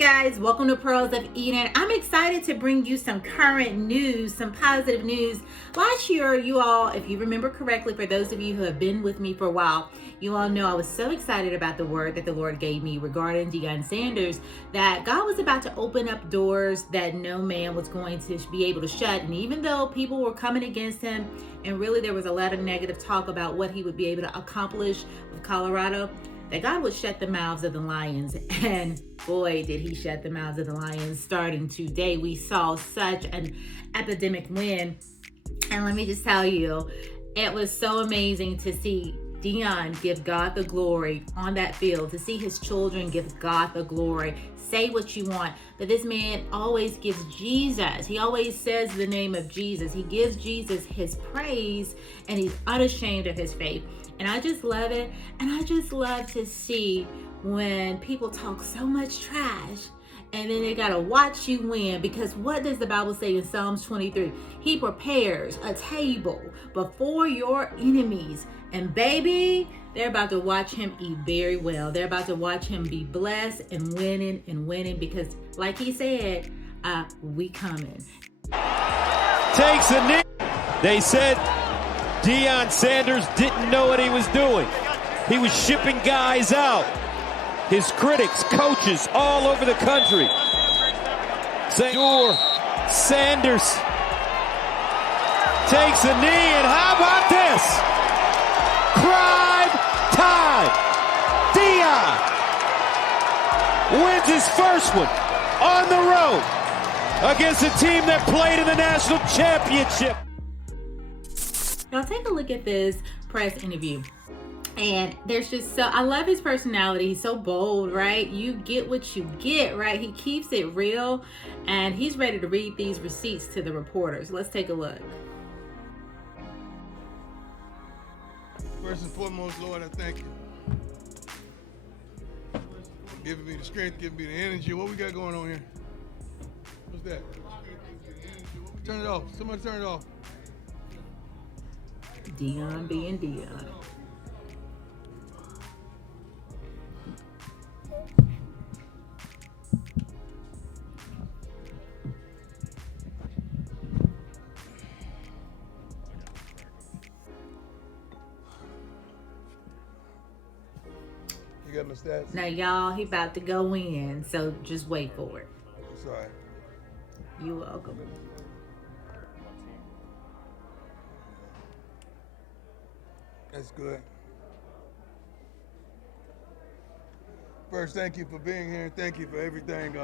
guys, welcome to Pearls of Eden. I'm excited to bring you some current news, some positive news. Last year, you all, if you remember correctly, for those of you who have been with me for a while, you all know I was so excited about the word that the Lord gave me regarding Deion Sanders, that God was about to open up doors that no man was going to be able to shut. And even though people were coming against him, and really there was a lot of negative talk about what he would be able to accomplish with Colorado, that God would shut the mouths of the lions. And boy, did he shut the mouths of the lions. Starting today, we saw such an epidemic win. And let me just tell you, it was so amazing to see Deion give God the glory on that field, to see his children give God the glory. Say what you want, but this man always gives Jesus. He always says the name of Jesus. He gives Jesus his praise, and he's unashamed of his faith. And I just love it. And I just love to see when people talk so much trash and then they gotta watch you win, because what does the Bible say in Psalms 23? He prepares a table before your enemies. And baby, they're about to watch him eat very well. They're about to watch him be blessed and winning because like he said, we coming. Takes a knee. They said Deion Sanders didn't know what he was doing. He was shipping guys out. His critics, coaches all over the country saying, Sanders takes a knee, and how about this? Crime time. Deion wins his first one on the road against a team that played in the national championship. Now take a look at this press interview. And there's just I love his personality. He's so bold, right? You get what you get, right? He keeps it real, and he's ready to read these receipts to the reporters. Let's take a look. First and foremost, Lord, I thank you. Giving me the strength, giving me the energy. What we got going on here? What's that? Turn it off. Somebody turn it off. Deion being Deion. You got my stats? Now, y'all, he about to go in, so just wait for it. Sorry. You're welcome. That's good. First, thank you for being here. Thank you for everything.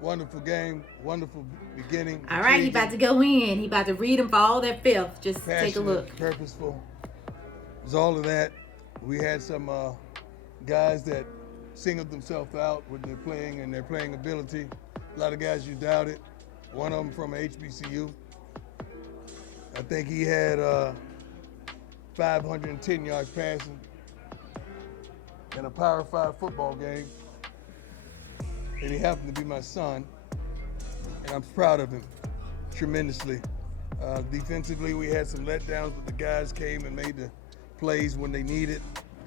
Wonderful game, wonderful beginning. All right, he about to go in. He about to read them for all that filth. Just take a look. Purposeful. It was all of that. We had some guys that singled themselves out with their playing and their playing ability. A lot of guys you doubted. One of them from HBCU. I think he had 510 yards passing in a Power 5 football game. And he happened to be my son. And I'm proud of him tremendously. Defensively, we had some letdowns, but the guys came and made the plays when they needed.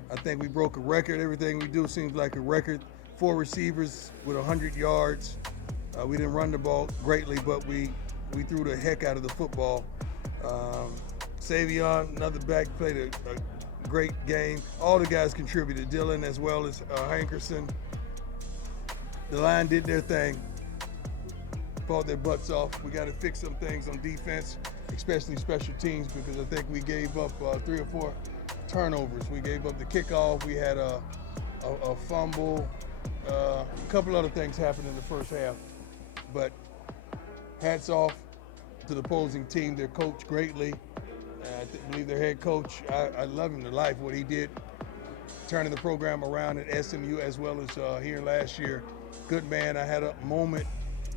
I think we broke a record. Everything we do seems like a record. 4 receivers with 100 yards. We didn't run the ball greatly, but we threw the heck out of the football. Savion, another back, played a great game. All the guys contributed, Dylan as well as Hankerson. The line did their thing, fought their butts off. We got to fix some things on defense, especially special teams, because I think we gave up 3 or 4 turnovers. We gave up the kickoff. We had a fumble. A couple other things happened in the first half. But hats off to the opposing team. They're coached greatly. I believe their head coach, I love him to life, what he did, turning the program around at SMU as well as here last year. Good man. I had a moment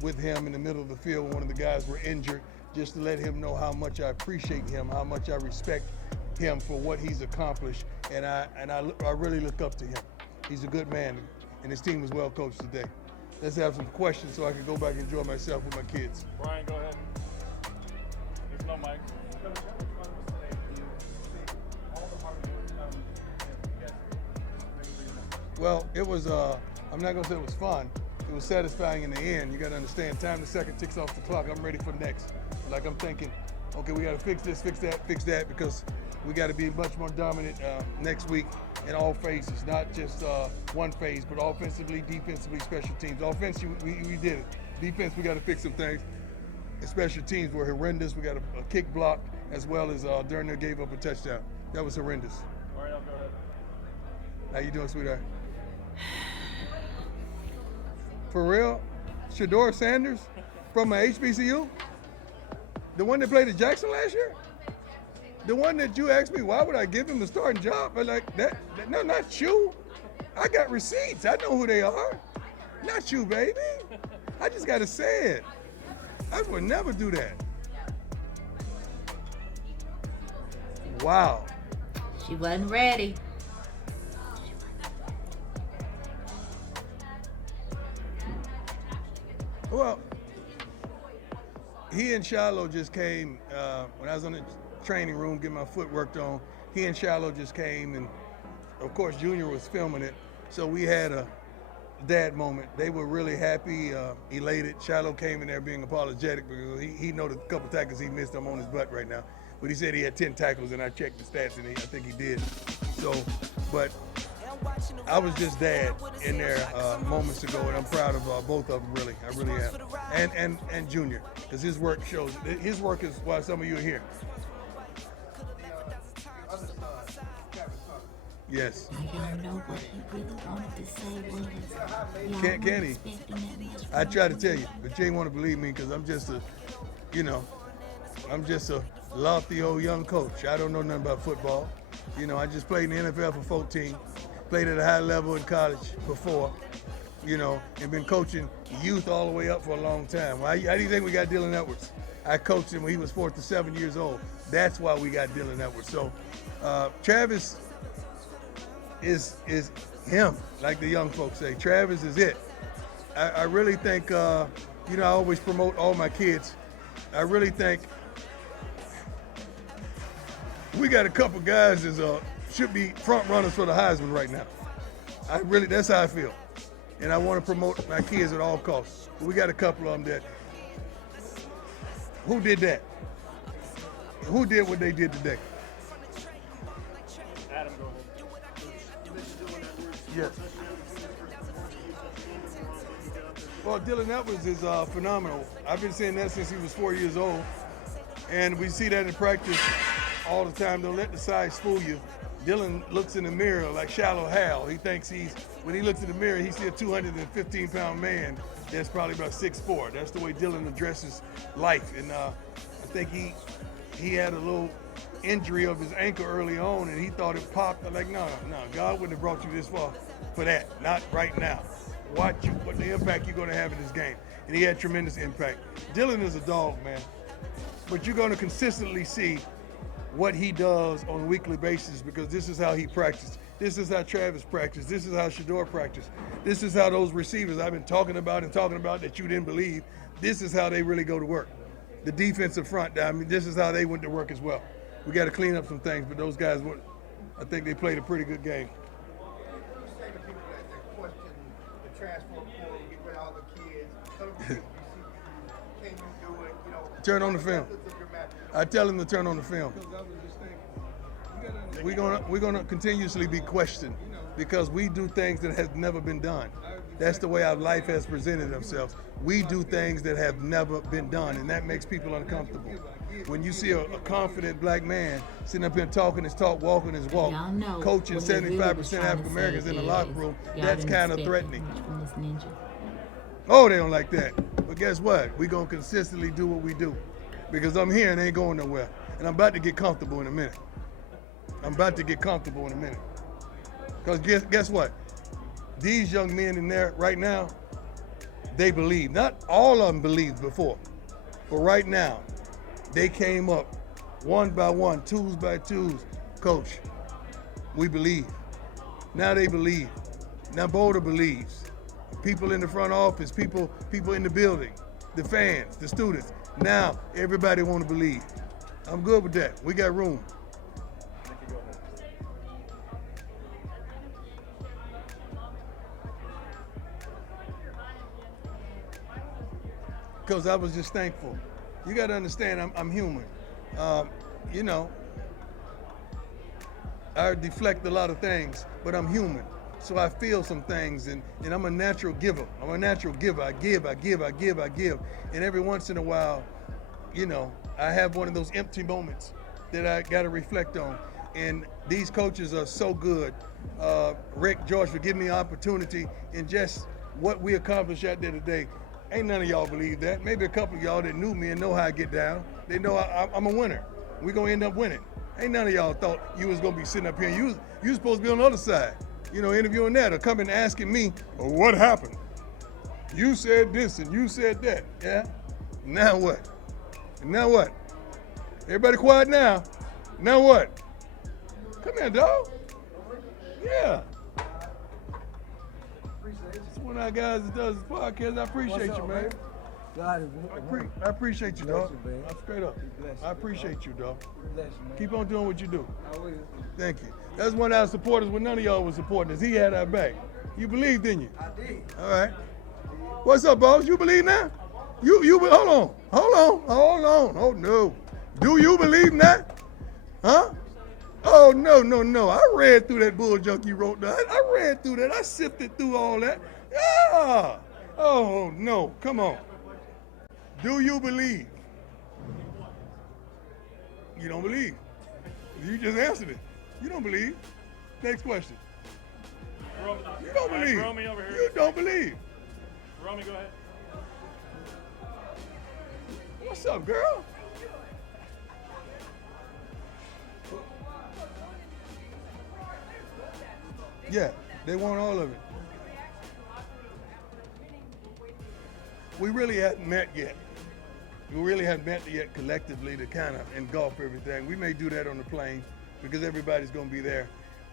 with him in the middle of the field when one of the guys were injured, just to let him know how much I appreciate him, how much I respect him for what he's accomplished, and I really look up to him. He's a good man, and his team was well coached today. Let's have some questions so I can go back and enjoy myself with my kids. Brian, go ahead. There's no mic. Well, it was, I'm not gonna say it was fun. it was satisfying in the end. You got to understand, time the second ticks off the clock. I'm ready for next. Like I'm thinking, okay, we got to fix this, fix that, because we got to be much more dominant next week in all phases, not just one phase, but offensively, defensively, special teams. Offense, we did it. Defense, we got to fix some things. The special teams were horrendous. We got a kick block, as well as Durner gave up a touchdown. That was horrendous. All right, I'll go ahead. How you doing, sweetheart? For real? Shador Sanders from HBCU? The one that played at Jackson last year? The one that you asked me, why would I give him the starting job? I'm like, no, not you. I got receipts. I know who they are. Not you, baby. I just got to say it. I would never do that. Wow. She wasn't ready. Well, he and Shiloh just came, when I was in the training room getting my foot worked on, he and Shiloh just came, and of course Junior was filming it, so we had a dad moment. They were really happy, elated. Shiloh came in there being apologetic because he know the couple tackles he missed. I'm on his butt right now. But he said he had 10 tackles, and I checked the stats, and I think he did. So, but I was just dad in there moments ago, and I'm proud of both of them, really. I really am. And Junior, because his work shows. His work is why some of you are here. Yes. I don't know what he really wanted to say was. Can he? I try to tell you, but you ain't want to believe me because I'm just a lofty old young coach. I don't know nothing about football. I just played in the NFL for 14, played at a high level in college before, and been coaching youth all the way up for a long time. How do you think we got Dylan Edwards? I coached him when he was 4 to 7 years old. That's why we got Dylan Edwards. So Travis is him, like the young folks say. Travis is it. I really think, I always promote all my kids. I really think we got a couple guys that should be front runners for the Heisman right now. That's how I feel. And I want to promote my kids at all costs. We got a couple of them that, who did that? Who did what they did today? Adam, go ahead. Yes. Well, Dylan Edwards is phenomenal. I've been saying that since he was 4 years old. And we see that in practice all the time. Don't let the size fool you. Dylan looks in the mirror like Shallow Hal. He thinks when he looks in the mirror, he sees a 215-pound man that's probably about 6'4". That's the way Dylan addresses life. And I think he had a little injury of his ankle early on, and he thought it popped. I'm like, no, God wouldn't have brought you this far for that. Not right now. Watch what the impact you're going to have in this game. And he had tremendous impact. Dylan is a dog, man. But you're going to consistently see what he does on a weekly basis because this is how he practices. This is how Travis practices. This is how Shador practices. This is how those receivers I've been talking about that you didn't believe, this is how they really go to work. The defensive front, this is how they went to work as well. We got to clean up some things, but those guys, I think they played a pretty good game. Turn on the film. I tell him to turn on the film. We're gonna continuously be questioned because we do things that have never been done. That's the way our life has presented themselves. We do things that have never been done, and that makes people uncomfortable. When you see a confident black man sitting up here talking his talk, walking his walk, coaching 75% African Americans in the locker room, that's kind of threatening. Oh, they don't like that. But guess what? We're going to consistently do what we do because I'm here and ain't going nowhere. And I'm about to get comfortable in a minute. Because guess what? These young men in there right now, they believe. Not all of them believed before. But right now, they came up one by one, twos by twos. Coach, we believe. Now they believe. Now Boulder believes. People in the front office, people in the building, the fans, the students. Now everybody want to believe. I'm good with that. We got room. because I was just thankful. You got to understand, I'm human. You know, I deflect a lot of things, but I'm human. So I feel some things, and I'm a natural giver. I'm a natural giver. I give. And every once in a while, you know, I have one of those empty moments that I got to reflect on. And these coaches are so good. Rick, George, for giving me an opportunity, and just what we accomplished out there today. Ain't none of y'all believe that. Maybe a couple of y'all that knew me and know how I get down. They know I'm a winner. We're going to end up winning. Ain't none of y'all thought you was going to be sitting up here. You supposed to be on the other side, you know, interviewing that or coming asking me, well, what happened? You said this and you said that. Yeah? Now what? Now what? Everybody quiet now. Now what? Come here, dog. Yeah. It's one of our guys that does this podcast. I appreciate you, man. I appreciate you, dog. I'm straight up. I appreciate you, dog. Keep on doing what you do. Thank you. That's one of our supporters when none of y'all was supporting us. He had our back. You believed, didn't you? I did. All right. What's up, boss? You believe now? Hold on. Oh no. Do you believe now? Huh? Oh no. I read through that bull junk you wrote down. I read through that. I sifted through all that. Yeah. Oh no. Come on. Do you believe? You don't believe. You just answered it. You don't believe. Next question. You don't believe. Romy over here. You don't believe. Romy, go ahead. What's up, girl? Yeah, they want all of it. We really hadn't met yet. We really haven't met yet collectively to kind of engulf everything. We may do that on the plane because everybody's going to be there.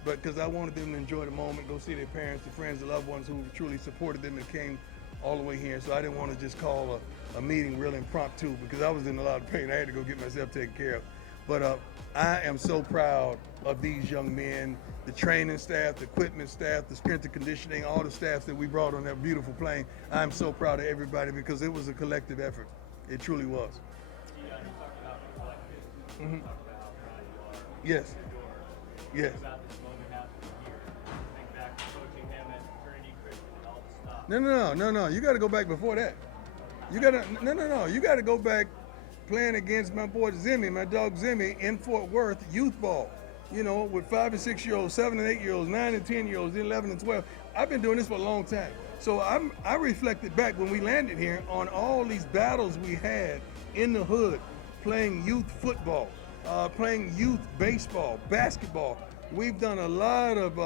But because I wanted them to enjoy the moment, go see their parents, their friends, their loved ones who truly supported them and came all the way here. So I didn't want to just call a meeting real impromptu because I was in a lot of pain. I had to go get myself taken care of. But I am so proud of these young men, the training staff, the equipment staff, the strength and conditioning, all the staffs that we brought on that beautiful plane. I'm so proud of everybody because it was a collective effort. It truly was. Mm-hmm. Yes. Yes. No. You got to go back before that. You got to You got to go back playing against my boy Zimmy, my dog Zimmy, in Fort Worth youth ball. You know, with 5 and 6 year olds, 7 and 8 year olds, 9 and 10 year olds, 11 and 12. I've been doing this for a long time. So I reflected back when we landed here on all these battles we had in the hood, playing youth football, playing youth baseball, basketball. We've done a lot of,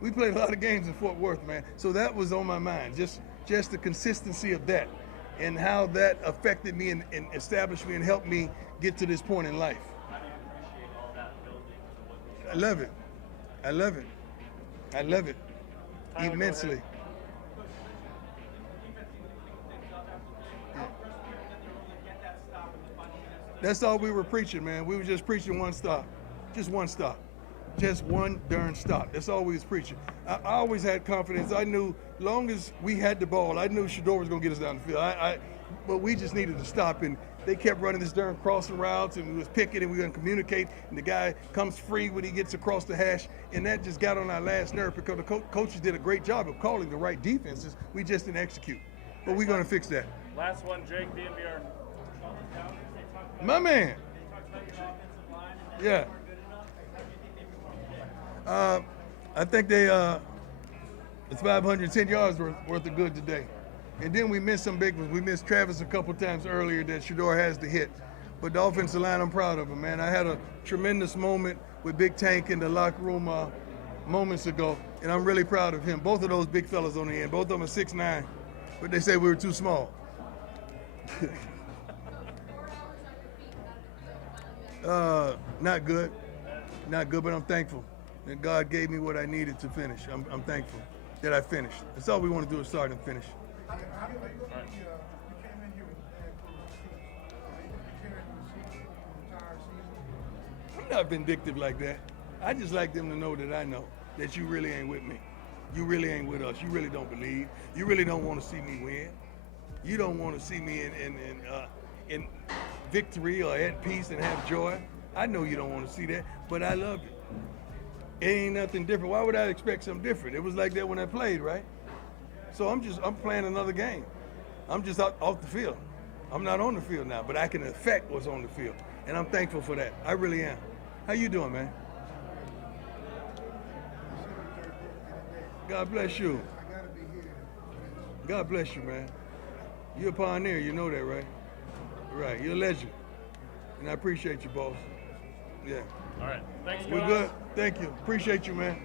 we played a lot of games in Fort Worth, man. So that was on my mind, just the consistency of that and how that affected me and established me and helped me get to this point in life. How do you appreciate all that building? I love it. Immensely. That's all we were preaching, man. We were just preaching one stop. Just one stop. Just one darn stop. That's all we was preaching. I always had confidence. I knew long as we had the ball, I knew Shedeur was going to get us down the field. But we just needed to stop. And they kept running this darn crossing routes, and we was picking, and we were going to communicate. And the guy comes free when he gets across the hash. And that just got on our last nerve because the coaches did a great job of calling the right defenses. We just didn't execute. But we're going to fix that. Last one, Jake, DNVR. My man. Yeah. I think it's 510 yards worth of good today. And then we missed some big ones. We missed Travis a couple times earlier that Shedeur has to hit. But the offensive line, I'm proud of him, man. I had a tremendous moment with Big Tank in the locker room moments ago, and I'm really proud of him. Both of those big fellas on the end. Both of them are 6'9", but they say we were too small. Not good, but I'm thankful that God gave me what I needed to finish. I'm thankful that I finished. That's all we want to do is start and finish. I'm not vindictive like that. I just like them to know that I know that you really ain't with me. You really ain't with us. You really don't believe. You really don't want to see me win. You don't want to see me in victory or at peace and have joy. I know you don't want to see that, but I love you. It ain't nothing different. Why would I expect something different? It was like that when I played, right? So I'm playing another game. I'm just off the field. I'm not on the field now, but I can affect what's on the field. And I'm thankful for that. I really am. How you doing, man? God bless you. God bless you, man. You're a pioneer, you know that, right? Right, you're a legend. And I appreciate you, boss. Yeah. All right. Thanks, We're guys. good. Thank you. Appreciate you, man.